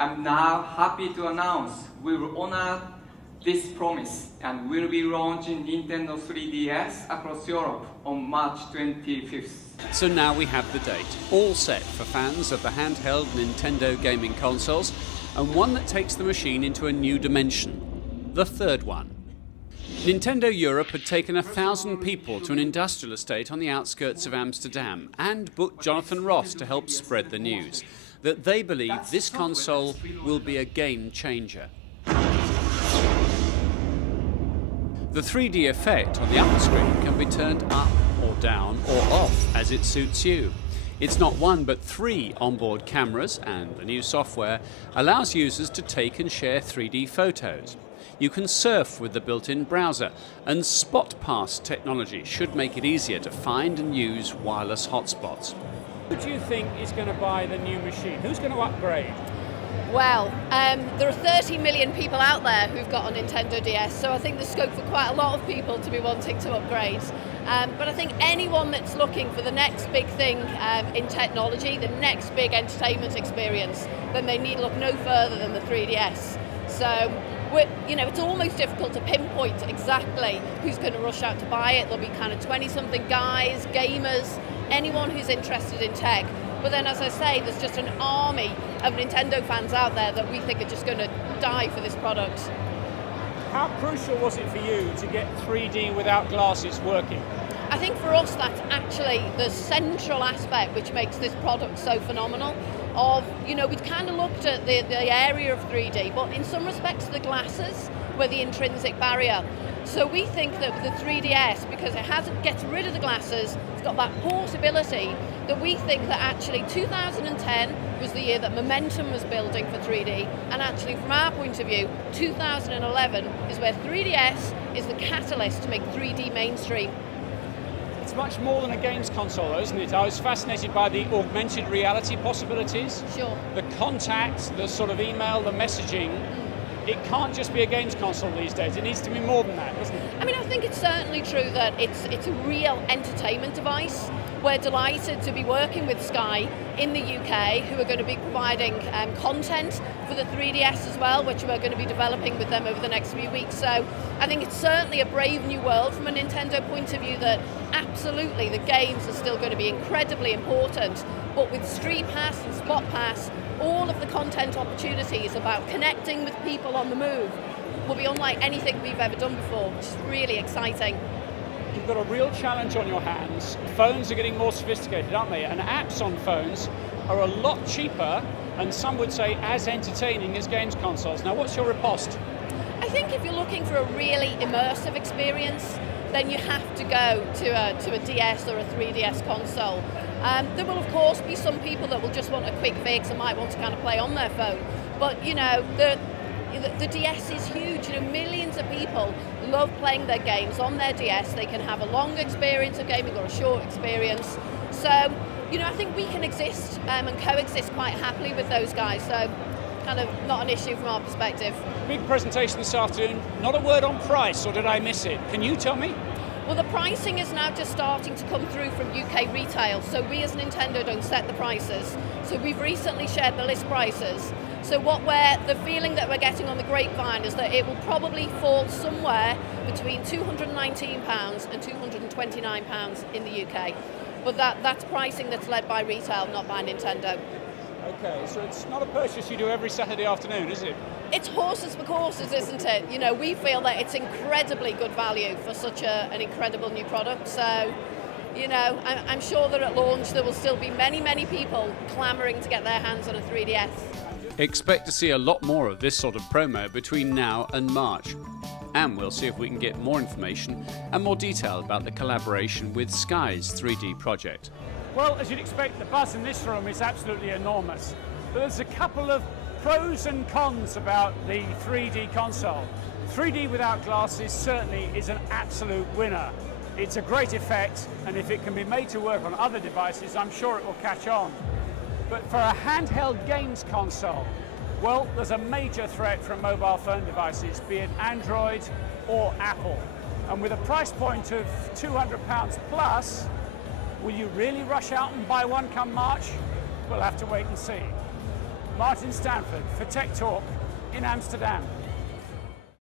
I'm now happy to announce we will honor this promise and will be launching Nintendo 3DS across Europe on March 25th. So now we have the date, all set for fans of the handheld Nintendo gaming consoles, and one that takes the machine into a new dimension, the third one. Nintendo Europe had taken 1,000 people to an industrial estate on the outskirts of Amsterdam and booked Jonathan Ross to help spread the news that they believe this console will be a game changer. The 3D effect on the upper screen can be turned up or down or off as it suits you. It's not one but 3 onboard cameras, and the new software allows users to take and share 3D photos. You can surf with the built-in browser, and Spot Pass technology should make it easier to find and use wireless hotspots. Who do you think is going to buy the new machine? Who's going to upgrade? Well, there are 30 million people out there who've got a Nintendo DS, so I think there's scope for quite a lot of people to be wanting to upgrade. But I think anyone that's looking for the next big thing in technology, the next big entertainment experience, then they need look no further than the 3DS. So, it's almost difficult to pinpoint exactly who's going to rush out to buy it. There'll be kind of 20-something guys, gamers, anyone who's interested in tech. But then, as I say, there's just an army of Nintendo fans out there that we think are just going to die for this product. How crucial was it for you to get 3D without glasses working? I think for us that's actually the central aspect which makes this product so phenomenal. We'd kind of looked at the area of 3D, but in some respects the glasses were the intrinsic barrier. So we think that with the 3DS, because it gets rid of the glasses, it's got that portability, that we think that actually 2010 was the year that momentum was building for 3D, and actually from our point of view, 2011 is where 3DS is the catalyst to make 3D mainstream. It's much more than a games console, isn't it? I was fascinated by the augmented reality possibilities. Sure. The contact, the sort of email, the messaging. It can't just be a games console these days. It needs to be more than that, doesn't it? I mean, I think it's certainly true that it's a real entertainment device. We're delighted to be working with Sky in the UK, who are going to be providing content for the 3DS as well, which we're going to be developing with them over the next few weeks. So I think it's certainly a brave new world from a Nintendo point of view, that absolutely the games are still going to be incredibly important. But with Street Pass and Spot Pass, all of the content opportunities about connecting with people on the move will be unlike anything we've ever done before, which is really exciting. You've got a real challenge on your hands. Phones are getting more sophisticated, aren't they? And apps on phones are a lot cheaper, and some would say as entertaining as games consoles. Now, what's your riposte? I think if you're looking for a really immersive experience, then you have to go to a DS or a 3DS console. There will, of course, be some people that will just want a quick fix and might want to kind of play on their phone. But, the DS is huge. Millions of people love playing their games on their DS. They can have a long experience of gaming or a short experience. So, I think we can exist and coexist quite happily with those guys. So, kind of not an issue from our perspective. Big presentation this afternoon. Not a word on price, or did I miss it? Can you tell me? Well, the pricing is now just starting to come through from UK retail. So we as Nintendo don't set the prices. So we've recently shared the list prices. So the feeling that we're getting on the grapevine is that it will probably fall somewhere between £219 and £229 in the UK. But that's pricing that's led by retail, not by Nintendo. Okay, so it's not a purchase you do every Saturday afternoon, is it? It's horses for courses, isn't it? We feel that it's incredibly good value for such an incredible new product. So, I'm sure that at launch there will still be many, many people clamouring to get their hands on a 3DS. Expect to see a lot more of this sort of promo between now and March. And we'll see if we can get more information and more detail about the collaboration with Sky's 3D project. Well, as you'd expect, the buzz in this room is absolutely enormous. But there's a couple of pros and cons about the 3D console. 3D without glasses certainly is an absolute winner. It's a great effect, and if it can be made to work on other devices, I'm sure it will catch on. But for a handheld games console, well, there's a major threat from mobile phone devices, be it Android or Apple. And with a price point of £200 plus, will you really rush out and buy one come March? We'll have to wait and see. Martin Stanford for Tech Talk in Amsterdam.